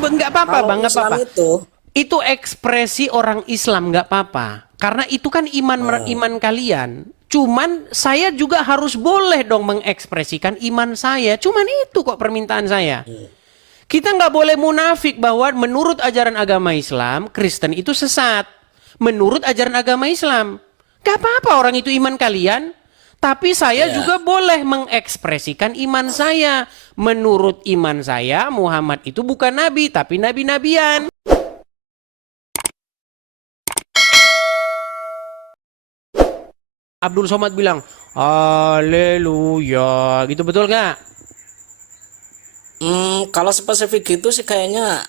Nggak apa-apa, Kalau Bang, nggak Islam apa-apa. itu, Itu ekspresi orang Islam, nggak apa-apa. Karena itu kan eh, iman kalian. Cuman saya juga harus boleh dong mengekspresikan iman saya. Cuman itu kok permintaan saya. Kita nggak boleh munafik bahwa menurut ajaran agama Islam, Kristen itu sesat. Menurut ajaran agama Islam. Gak apa-apa orang itu iman kalian. Tapi saya ya. juga boleh mengekspresikan iman saya. Menurut iman saya, Muhammad itu bukan nabi, tapi nabi-nabian. Abdul Somad bilang, haleluya. Gitu betul nggak? Kalau spesifik gitu sih kayaknya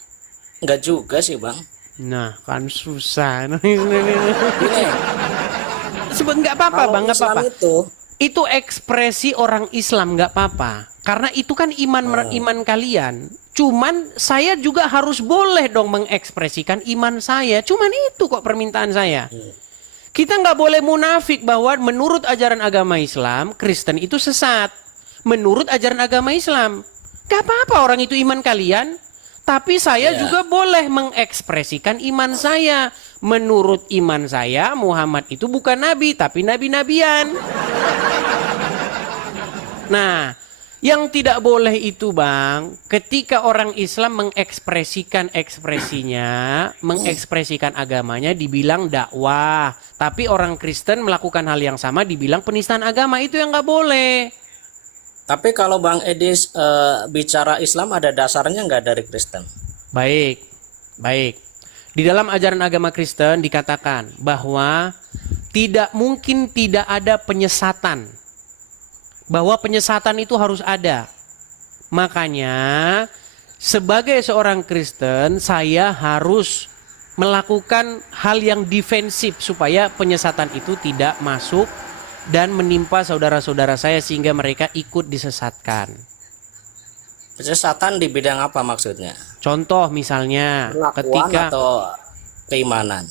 nggak juga sih, Bang. Nah, kan susah. Gini, Nggak apa-apa, kalau Bang, nggak Islam apa-apa. itu, Itu ekspresi orang Islam, nggak apa-apa. Karena itu kan eh, iman kalian. Cuman saya juga harus boleh dong mengekspresikan iman saya. Cuman itu kok permintaan saya. Kita nggak boleh munafik bahwa menurut ajaran agama Islam, Kristen itu sesat. Menurut ajaran agama Islam. Gak apa-apa orang itu iman kalian. Tapi saya ya. juga boleh mengekspresikan iman saya. Menurut iman saya, Muhammad itu bukan nabi, tapi nabi-nabian. Nah, yang tidak boleh itu, Bang, ketika orang Islam mengekspresikan ekspresinya, mengekspresikan agamanya dibilang dakwah. Tapi orang Kristen melakukan hal yang sama dibilang penistaan agama, itu yang nggak boleh. Tapi kalau Bang Edis bicara Islam ada dasarnya nggak dari Kristen? Baik, baik. Di dalam ajaran agama Kristen dikatakan bahwa tidak mungkin tidak ada penyesatan. Bahwa penyesatan itu harus ada. Makanya sebagai seorang Kristen saya harus melakukan hal yang defensif supaya penyesatan itu tidak masuk dan menimpa saudara-saudara saya sehingga mereka ikut disesatkan. Penyesatan di bidang apa maksudnya? Contoh misalnya Perlakuan ketika atau keimanan?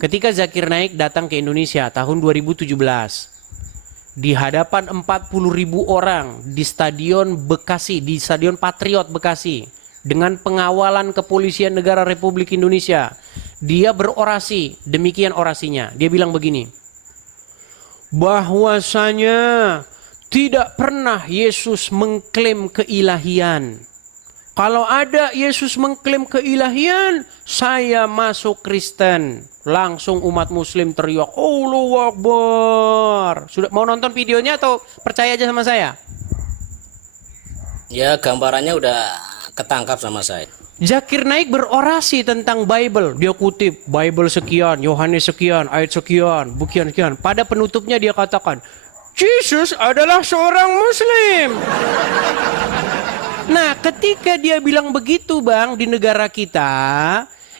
ketika Zakir Naik datang ke Indonesia tahun 2017 di hadapan 40.000 orang di Stadion Bekasi, di Stadion Patriot Bekasi, dengan pengawalan Kepolisian Negara Republik Indonesia. Dia berorasi, demikian orasinya. Dia bilang begini, bahwasanya tidak pernah Yesus mengklaim keilahian. Kalau ada Yesus mengklaim keilahian, saya masuk Kristen. Langsung umat muslim teriak, Allahu Akbar. Sudah mau nonton videonya atau percaya aja sama saya? Ya gambarannya udah ketangkap sama saya. Zakir Naik berorasi tentang Bible. Dia kutip Bible sekian, Yohanes sekian, ayat sekian, bukian sekian. Pada penutupnya dia katakan, Yesus adalah seorang muslim. Nah, ketika dia bilang begitu, Bang, di negara kita,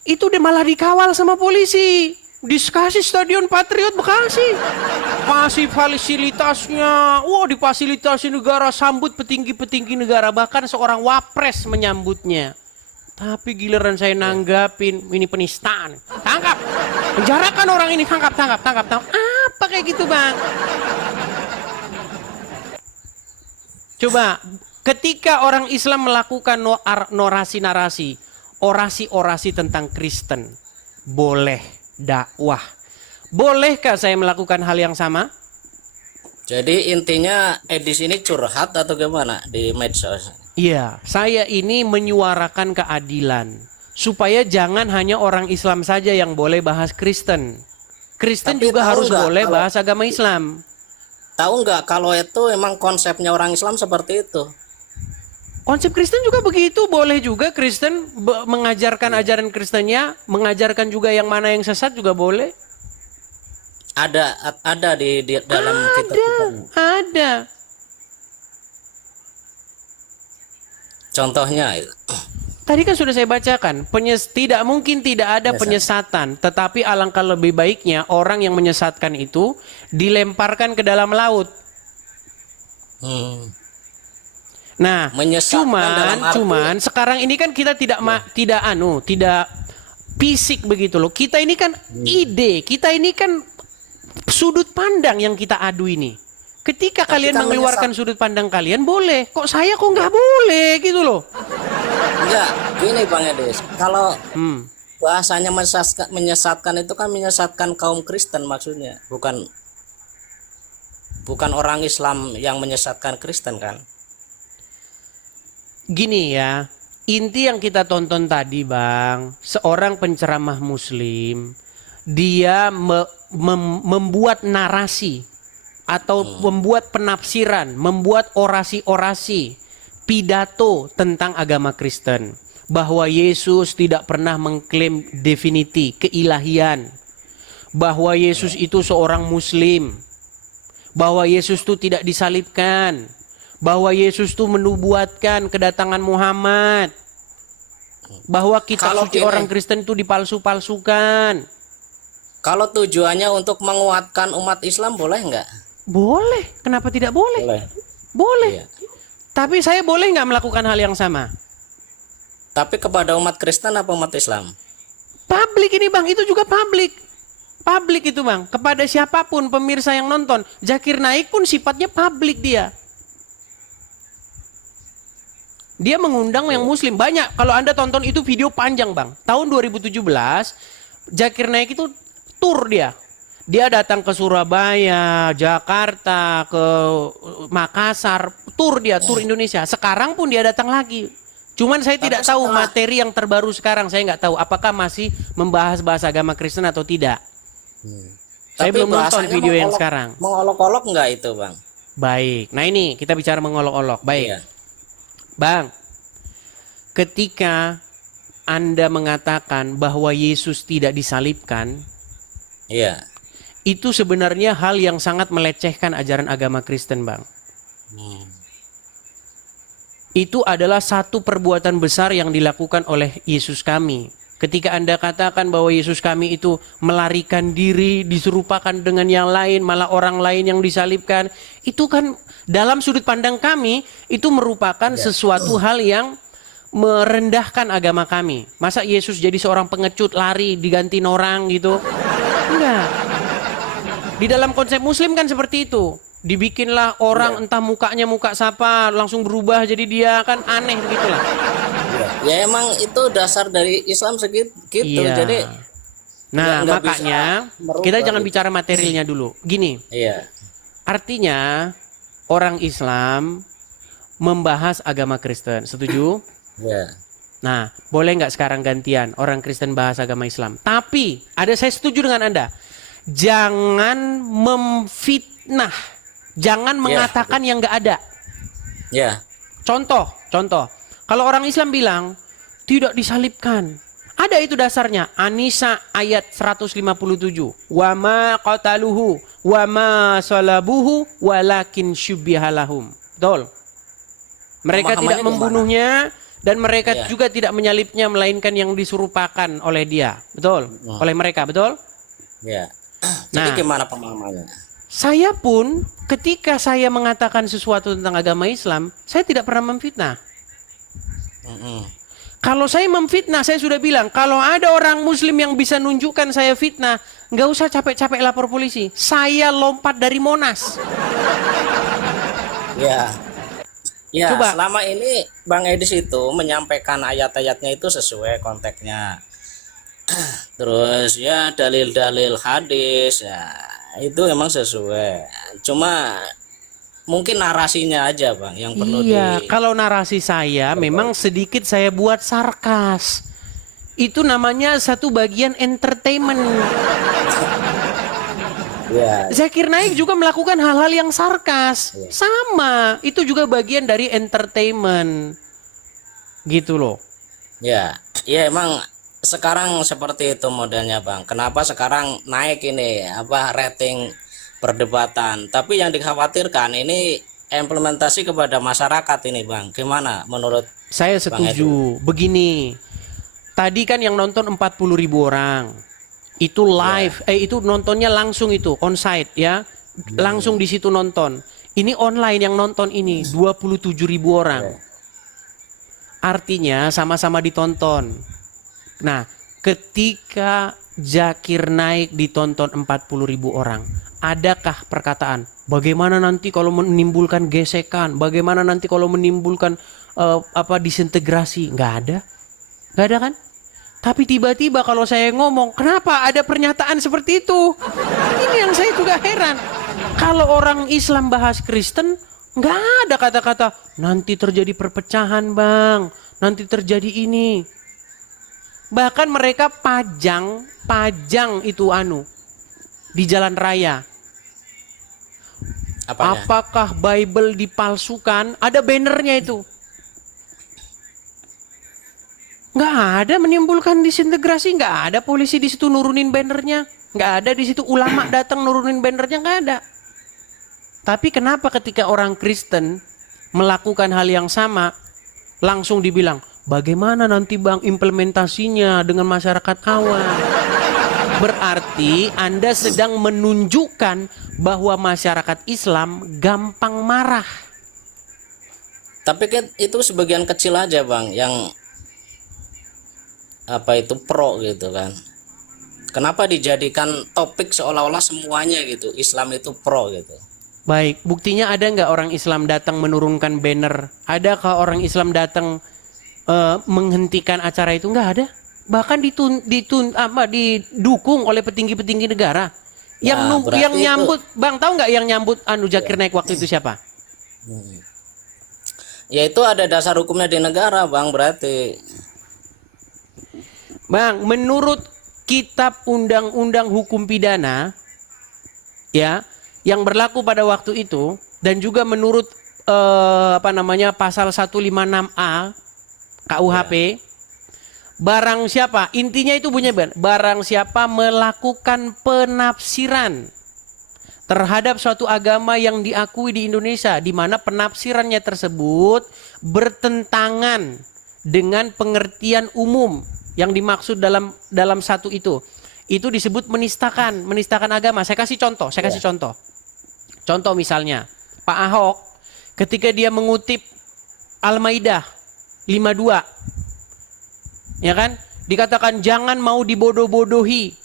itu dia malah dikawal sama polisi. Dikasih Stadion Patriot Bekasi. Kasih fasilitasnya. Wah, difasilitasi negara, sambut petinggi-petinggi negara. Bahkan seorang wapres menyambutnya. Tapi giliran saya nanggapin, ini penistaan. Tangkap. Penjarakan orang ini, tangkap. Apa kayak gitu, Bang? Coba, ketika orang Islam melakukan narasi-narasi, orasi-orasi tentang Kristen, boleh dakwah. Bolehkah saya melakukan hal yang sama? Jadi intinya Edis ini curhat atau gimana di medsos? Iya, saya ini menyuarakan keadilan. Supaya jangan hanya orang Islam saja yang boleh bahas Kristen. Kristen Tapi juga tahu harus nggak boleh kalau bahas agama Islam. tahu nggak kalau itu emang konsepnya orang Islam seperti itu? Konsep Kristen juga begitu, boleh juga Kristen mengajarkan ajaran Kristennya, mengajarkan juga yang mana yang sesat juga boleh. Ada di dalam Ada, kitab-kitabnya. ada. Contohnya itu. Tadi kan sudah saya bacakan, tidak mungkin tidak ada Biasa. penyesatan, tetapi alangkah lebih baiknya orang yang menyesatkan itu dilemparkan ke dalam laut. Hmm. Nah, Menyesatkan dalam arti cuman sekarang ini kan kita tidak fisik begitu loh. Kita ini kan ide, kita ini kan sudut pandang yang kita adu ini. Ketika Tapi kalian kan mengeluarkan sudut pandang kalian boleh. Kok saya kok nggak boleh gitu loh. enggak, gini Bang Edis. Kalau Hmm. bahasanya menyesatkan itu kan menyesatkan kaum Kristen maksudnya, bukan orang Islam yang menyesatkan Kristen kan? Gini ya, inti yang kita tonton tadi Bang, seorang penceramah muslim, dia membuat narasi atau membuat penafsiran, membuat orasi-orasi, pidato tentang agama Kristen. Bahwa Yesus tidak pernah mengklaim definiti, keilahian. Bahwa Yesus itu seorang muslim. Bahwa Yesus itu tidak disalibkan. Bahwa Yesus itu menubuatkan kedatangan Muhammad. Bahwa kitab Kalau suci gini, orang Kristen itu dipalsu-palsukan. kalau tujuannya untuk menguatkan umat Islam boleh nggak? Boleh, kenapa tidak boleh? Boleh. Boleh. Iya. Tapi saya boleh nggak melakukan hal yang sama? Tapi kepada umat Kristen apa umat Islam? Publik ini Bang, itu juga publik. Publik itu Bang, kepada siapapun pemirsa yang nonton. Zakir Naik pun sifatnya publik dia. Dia mengundang yang muslim. Banyak, kalau Anda tonton itu video panjang Bang. Tahun 2017, Zakir Naik itu tur dia. Dia datang ke Surabaya, Jakarta, ke Makassar. Tur Indonesia. Sekarang pun dia datang lagi. Cuman saya tidak tahu materi yang terbaru sekarang. Saya nggak tahu apakah masih membahas bahasa agama Kristen atau tidak. Saya belum nonton video yang sekarang. Mengolok-olok nggak itu Bang? Baik, nah ini kita bicara mengolok-olok. Baik, Iya. Bang, ketika Anda mengatakan bahwa Yesus tidak disalibkan, Iya. itu sebenarnya hal yang sangat melecehkan ajaran agama Kristen, Bang. Itu adalah satu perbuatan besar yang dilakukan oleh Yesus kami. Ketika Anda katakan bahwa Yesus kami itu melarikan diri, diserupakan dengan yang lain, malah orang lain yang disalibkan, itu kan dalam sudut pandang kami, itu merupakan sesuatu hal yang merendahkan agama kami. Masa Yesus jadi seorang pengecut, lari, digantiin orang gitu? Enggak. Di dalam konsep muslim kan seperti itu. Dibikinlah orang entah mukanya muka siapa, langsung berubah jadi dia, kan aneh begitulah. Ya emang itu dasar dari Islam segitu gitu. Iya. Jadi Nah, nggak makanya bisa merubah kita jangan gitu. bicara materialnya dulu. Gini, Iya. artinya orang Islam membahas agama Kristen. Setuju? Iya. Nah, boleh nggak sekarang gantian orang Kristen bahas agama Islam? Tapi, saya setuju dengan Anda. Jangan memfitnah. Jangan mengatakan yang nggak ada. Ya. Contoh. Kalau orang Islam bilang, tidak disalibkan. Ada itu dasarnya. An-Nisa ayat 157. Wa ma qataluhu wa ma salabuhu walakin syubbihalahum. Betul. Mereka tidak membunuhnya dan mereka juga tidak menyalibnya melainkan yang diserupakan oleh dia. Betul. Oleh mereka, betul? Ya. Jadi Nah, gimana pemahamannya? saya pun ketika saya mengatakan sesuatu tentang agama Islam, saya tidak pernah memfitnah. Kalau saya memfitnah, saya sudah bilang, kalau ada orang muslim yang bisa nunjukkan saya fitnah, nggak usah capek-capek lapor polisi. Saya lompat dari Monas. Ya. Ya, Coba. selama ini Bang Edis itu menyampaikan ayat-ayatnya itu sesuai konteksnya. Terus ya dalil-dalil hadis ya itu memang sesuai. Cuma mungkin narasinya aja Bang yang perlu Iya, kalau narasi saya memang sedikit saya buat sarkas. Itu namanya satu bagian entertainment. Ya. Zakir Naik juga melakukan hal-hal yang sarkas. Sama, itu juga bagian dari entertainment. Gitu loh. Ya, ya emang sekarang seperti itu modelnya Bang. Kenapa sekarang naik ini rating perdebatan? Tapi yang dikhawatirkan ini implementasi kepada masyarakat ini Bang. Gimana menurut Saya setuju. Begini, tadi kan yang nonton 40.000 orang. Itu live, itu nontonnya langsung itu, onsite ya. Langsung di situ nonton. Ini online yang nonton ini, 27.000 orang. Artinya sama-sama ditonton. Nah, ketika Zakir Naik ditonton 40.000 orang, adakah perkataan bagaimana nanti kalau menimbulkan gesekan, bagaimana nanti kalau menimbulkan disintegrasi? Nggak ada. Nggak ada kan? Tapi tiba-tiba kalau saya ngomong, kenapa ada pernyataan seperti itu? Ini yang saya juga heran. Kalau orang Islam bahas Kristen, nggak ada kata-kata nanti terjadi perpecahan bang, nanti terjadi ini. Bahkan mereka pajang itu di jalan raya. Apanya? Apakah Bible dipalsukan? Ada bannernya itu. Nggak ada menimbulkan disintegrasi, nggak ada polisi di situ nurunin bannernya, nggak ada di situ ulama datang nurunin bannernya, nggak ada. Tapi kenapa ketika orang Kristen melakukan hal yang sama, langsung dibilang, bagaimana nanti bang implementasinya dengan masyarakat awam? Berarti Anda sedang menunjukkan bahwa masyarakat Islam gampang marah. Tapi kan itu sebagian kecil aja bang yang pro gitu kan. Kenapa dijadikan topik seolah-olah semuanya gitu Islam itu pro gitu? Baik, buktinya ada nggak orang Islam datang menurunkan banner? Adakah orang Islam datang menghentikan acara itu? Nggak ada. Bahkan didukung oleh petinggi-petinggi negara. Yang nyambut, bang tahu nggak yang nyambut Zakir Naik waktu itu siapa? Ya itu ada dasar hukumnya di negara bang berarti. Bang, menurut Kitab Undang-Undang Hukum Pidana, ya, yang berlaku pada waktu itu, dan juga menurut pasal 156A KUHP, barang siapa, intinya itu bunyinya, barang siapa melakukan penafsiran terhadap suatu agama yang diakui di Indonesia, di mana penafsirannya tersebut bertentangan dengan pengertian umum yang dimaksud dalam satu itu disebut menistakan agama. Saya kasih contoh. Contoh misalnya, Pak Ahok ketika dia mengutip Al-Maidah 52, ya kan, dikatakan jangan mau dibodoh-bodohi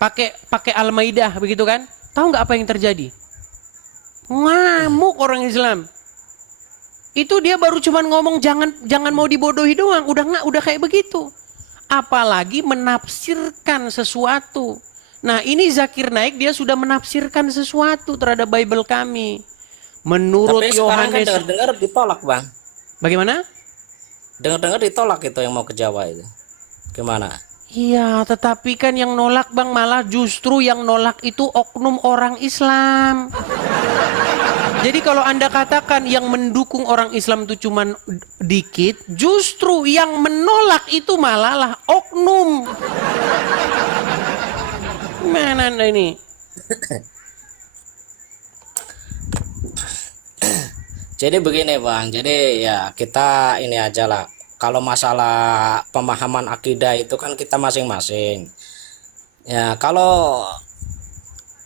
pakai Al-Maidah begitu kan? Tahu nggak apa yang terjadi? Ngamuk orang Islam. Itu dia baru cuman ngomong jangan mau dibodohi doang, udah kayak begitu. Apalagi menafsirkan sesuatu. Nah, ini Zakir Naik dia sudah menafsirkan sesuatu terhadap Bible kami. Menurut Yohanes. Tapi sekarang kan dengar ditolak, Bang. Bagaimana? Dengar ditolak itu yang mau ke Jawa itu. Gimana? Iya, tetapi kan yang nolak Bang malah justru yang nolak itu oknum orang Islam. Jadi kalau Anda katakan yang mendukung orang Islam itu cuma dikit, justru yang menolak itu malah lah oknum. Mana Anda ini? Jadi begini Bang, jadi ya kita ini aja lah. Kalau masalah pemahaman akidah itu kan kita masing-masing. Ya kalau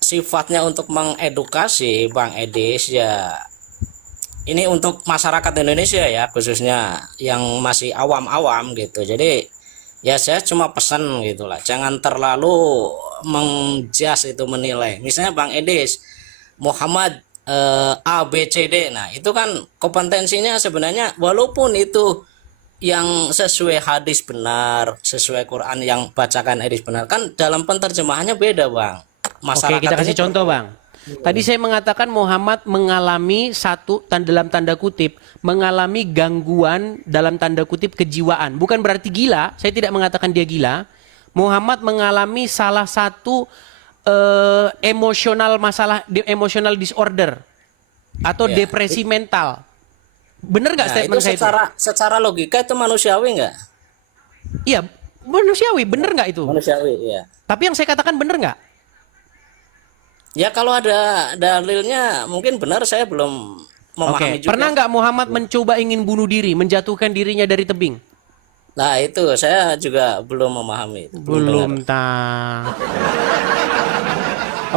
sifatnya untuk mengedukasi Bang Edis ya ini untuk masyarakat Indonesia ya khususnya yang masih awam-awam gitu. Jadi ya saya cuma pesan gitulah, jangan terlalu menjas itu menilai. Misalnya Bang Edis Muhammad A B C D, nah itu kan kompetensinya sebenarnya walaupun itu yang sesuai hadis benar, sesuai Quran yang bacakan Edis benar, kan dalam penterjemahannya beda Bang. Oke, kita kasih contoh Bang. Tadi saya mengatakan Muhammad mengalami dalam tanda kutip mengalami gangguan dalam tanda kutip kejiwaan. Bukan berarti gila, saya tidak mengatakan dia gila. Muhammad mengalami salah satu emosional disorder atau depresi mental. Bener nggak statement saya itu? Secara logika itu manusiawi nggak? Iya, manusiawi. Bener nggak itu? Manusiawi, iya. Tapi yang saya katakan bener nggak? Ya kalau ada dalilnya mungkin benar, saya belum memahami juga. Pernah nggak Muhammad mencoba ingin bunuh diri, menjatuhkan dirinya dari tebing? Nah itu saya juga belum memahami. Belum tahu.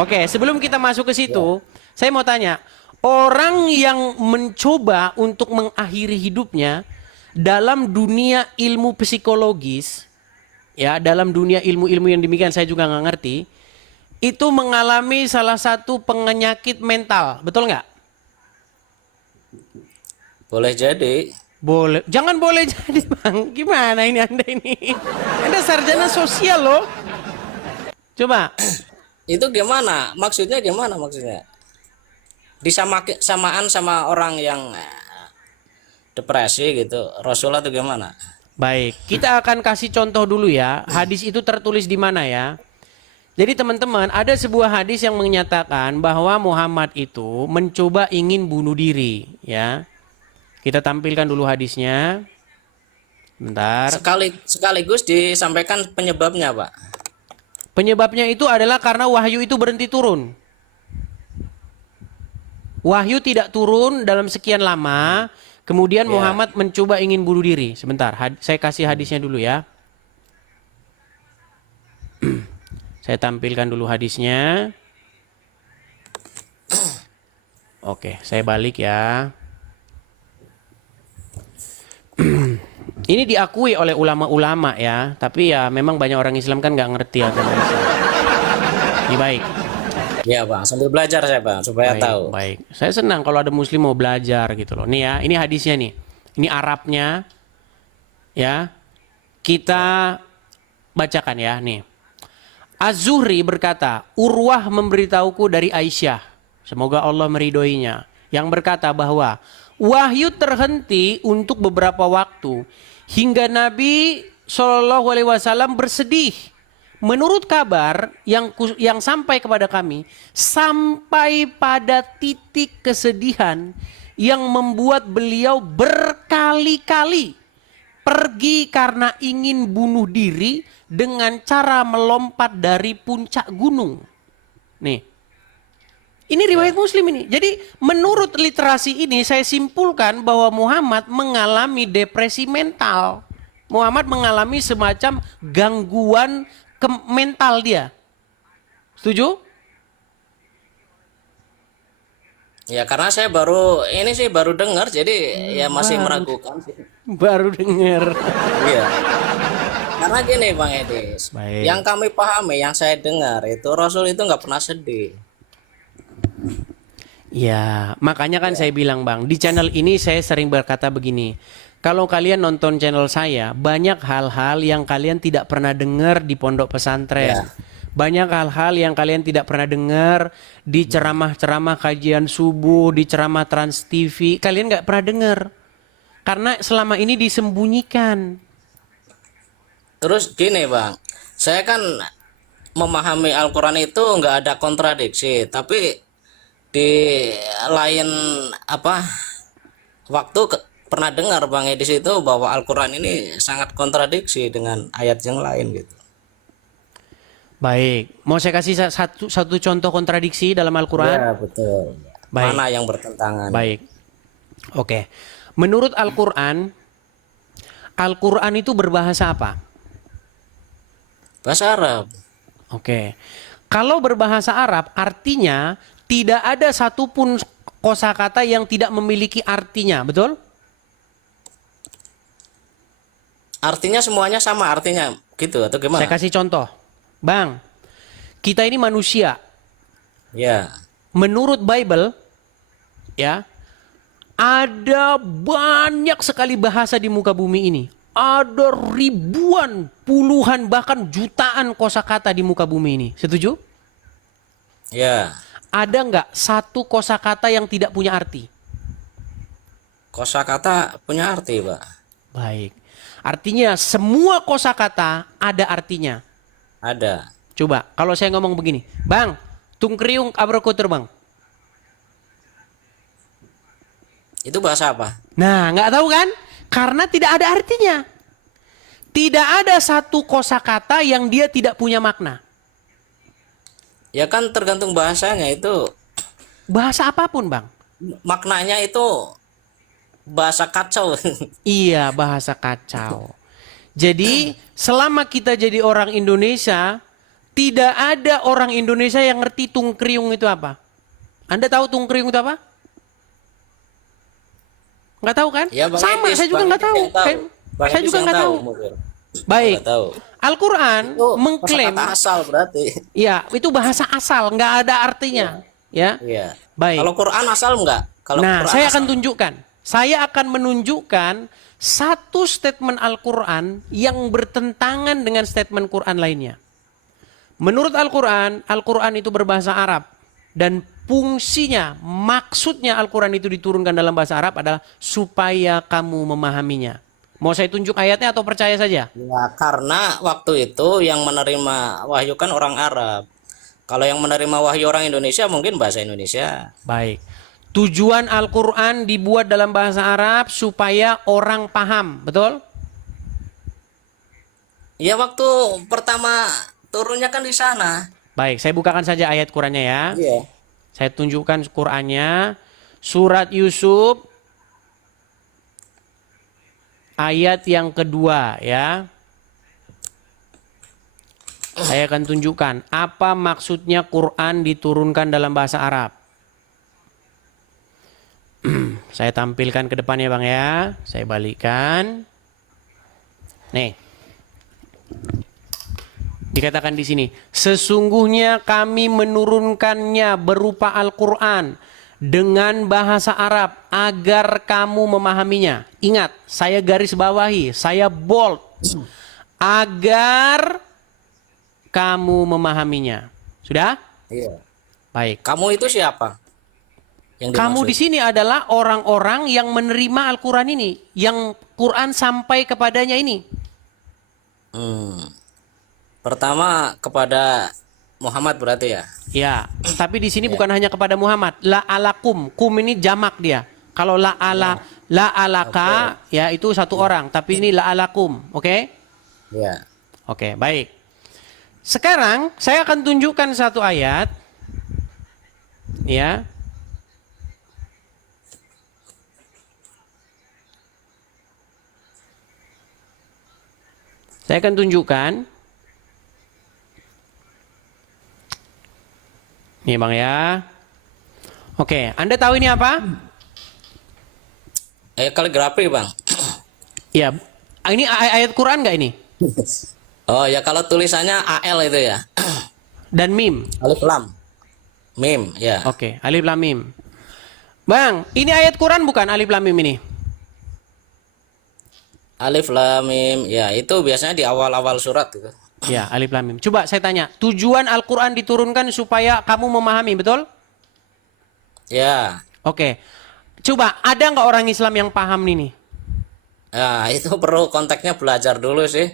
Oke, sebelum kita masuk ke situ, saya mau tanya, orang yang mencoba untuk mengakhiri hidupnya dalam dunia ilmu psikologis, ya dalam dunia ilmu-ilmu yang demikian saya juga nggak ngerti. itu mengalami salah satu penyakit mental, betul nggak? Boleh jadi. Boleh, jangan boleh jadi bang. Gimana ini Anda ini? Anda sarjana sosial loh. Coba. Itu gimana? Maksudnya gimana maksudnya? Samaan sama orang yang depresi gitu, Rasul atau gimana? Baik, kita akan kasih contoh dulu ya. Hadis itu tertulis di mana ya? Jadi teman-teman, ada sebuah hadis yang menyatakan bahwa Muhammad itu mencoba ingin bunuh diri, ya. Kita tampilkan dulu hadisnya. Bentar. Sekaligus disampaikan penyebabnya, Pak. Penyebabnya itu adalah karena wahyu itu berhenti turun. Wahyu tidak turun dalam sekian lama, kemudian Ya. Muhammad mencoba ingin bunuh diri. Sebentar, saya kasih hadisnya dulu ya. Saya tampilkan dulu hadisnya. Oke, saya balik ya. Ini diakui oleh ulama-ulama ya, tapi ya memang banyak orang Islam kan nggak ngerti agama Islam. Ini baik. Iya, Bang. Sambil belajar saya, Bang, supaya Baik, tahu. baik. Saya senang kalau ada muslim mau belajar gitu loh. Nih ya, ini hadisnya nih. Ini Arabnya. Ya. Kita bacakan ya, nih. Az-Zuhri berkata, Urwah memberitahuku dari Aisyah. Semoga Allah meridhoinya. Yang berkata bahwa wahyu terhenti untuk beberapa waktu hingga Nabi SAW bersedih. Menurut kabar yang sampai kepada kami, sampai pada titik kesedihan yang membuat beliau berkali-kali pergi karena ingin bunuh diri dengan cara melompat dari puncak gunung. Nih, ini riwayat Muslim ini. Jadi menurut literasi ini saya simpulkan bahwa Muhammad mengalami depresi mental. Muhammad mengalami semacam gangguan mental dia. Setuju? Ya, karena saya baru dengar, jadi ya masih meragukan sih. Baru dengar. Iya. Karena gini, Bang Edis. Baik. Yang kami pahami, yang saya dengar itu Rasul itu nggak pernah sedih. Ya, makanya kan saya bilang Bang, di channel ini saya sering berkata begini. Kalau kalian nonton channel saya, banyak hal-hal yang kalian tidak pernah dengar di pondok pesantren. Ya. Banyak hal-hal yang kalian tidak pernah dengar di ceramah-ceramah kajian subuh, di ceramah Trans TV. Kalian nggak pernah dengar. Karena selama ini disembunyikan. Terus gini, Bang. Saya kan memahami Al-Quran itu nggak ada kontradiksi, tapi di lain waktu pernah dengar Bang Edis itu bahwa Al-Quran ini sangat kontradiksi dengan ayat yang lain gitu. Baik, mau saya kasih satu contoh kontradiksi dalam Al-Quran? Ya, betul. Baik. Mana yang bertentangan? Baik, oke. Menurut Al-Quran, Al-Quran itu berbahasa apa? Bahasa Arab. Oke. Kalau berbahasa Arab, artinya tidak ada satupun kosakata yang tidak memiliki artinya, betul? Artinya semuanya sama artinya gitu atau gimana? Saya kasih contoh. Bang, kita ini manusia. Ya. Menurut Bible, ya, ada banyak sekali bahasa di muka bumi ini. Ada ribuan, puluhan, bahkan jutaan kosakata di muka bumi ini. Setuju? Ya. Ada nggak satu kosakata yang tidak punya arti? Kosakata punya arti, Pak. Baik. Artinya semua kosakata ada artinya. Ada. Coba kalau saya ngomong begini, Bang, tungkriung abrokotor Bang. Itu bahasa apa? Nah, nggak tahu kan? Karena tidak ada artinya. Tidak ada satu kosakata yang dia tidak punya makna. Ya kan tergantung bahasanya itu. Bahasa apapun, Bang. Maknanya itu bahasa kacau. Iya, bahasa kacau. Jadi, selama kita jadi orang Indonesia, tidak ada orang Indonesia yang ngerti tungkriung itu apa. Anda tahu tungkriung itu apa? Nggak tahu kan? Ya, Bang Sama, Edis, saya juga Bang nggak Edis tahu. yang tahu. Bang Saya Edis juga yang nggak tahu. mungkin. Baik. Nggak tahu. Al-Quran Itu mengklaim, kata asal berarti. ya itu bahasa asal, nggak ada artinya. Ya, Iya. baik. Kalau Quran asal enggak? Kalau Nah, Quran saya asal. akan tunjukkan. Saya akan menunjukkan satu statement Al-Quran yang bertentangan dengan statement Quran lainnya. Menurut Al-Quran, Al-Quran itu berbahasa Arab. Dan fungsinya, maksudnya Al-Quran itu diturunkan dalam bahasa Arab adalah supaya kamu memahaminya. Mau saya tunjuk ayatnya atau percaya saja? Ya, karena waktu itu yang menerima wahyu kan orang Arab. Kalau yang menerima wahyu orang Indonesia mungkin bahasa Indonesia. Baik. Tujuan Al-Quran dibuat dalam bahasa Arab supaya orang paham. Betul? Ya waktu pertama turunnya kan di sana. Baik, saya bukakan saja ayat Qurannya ya. Iya. Saya tunjukkan Qurannya. Surat Yusuf ayat yang kedua ya. Saya akan tunjukkan apa maksudnya Quran diturunkan dalam bahasa Arab. Saya tampilkan ke depannya Bang ya. Saya balikkan. Nih. Dikatakan di sini, sesungguhnya kami menurunkannya berupa Al-Quran dengan bahasa Arab agar kamu memahaminya. Ingat, saya garis bawahi, saya bold. Agar kamu memahaminya. Sudah? Iya. Baik. Kamu itu siapa? Yang Kamu di dimaksud? sini adalah orang-orang yang menerima Al-Quran ini, yang Quran sampai kepadanya ini. Pertama kepada Muhammad berarti ya. Ya, tapi di sini bukan hanya kepada Muhammad. La alakum, kum ini jamak dia. Kalau la alaka, ya itu satu orang. Tapi ini la alakum, oke? Ya. Oke, baik. Sekarang saya akan tunjukkan satu ayat, ya. Saya akan tunjukkan. Nih Bang ya. Oke, Anda tahu ini apa? Kaligrafi bang. Ya, ini ayat Quran nggak ini? Oh ya kalau tulisannya AL itu ya. Dan mim. Alif lam. Mim ya. Oke, alif lam mim. Bang, ini ayat Quran bukan alif lam mim ini? Alif lam mim ya itu biasanya di awal-awal surat gitu. Ya, alif lam mim. Coba saya tanya, tujuan Al-Quran diturunkan supaya kamu memahami, betul? Ya. Oke. Coba, ada nggak orang Islam yang paham ini? Ya itu perlu konteksnya belajar dulu sih.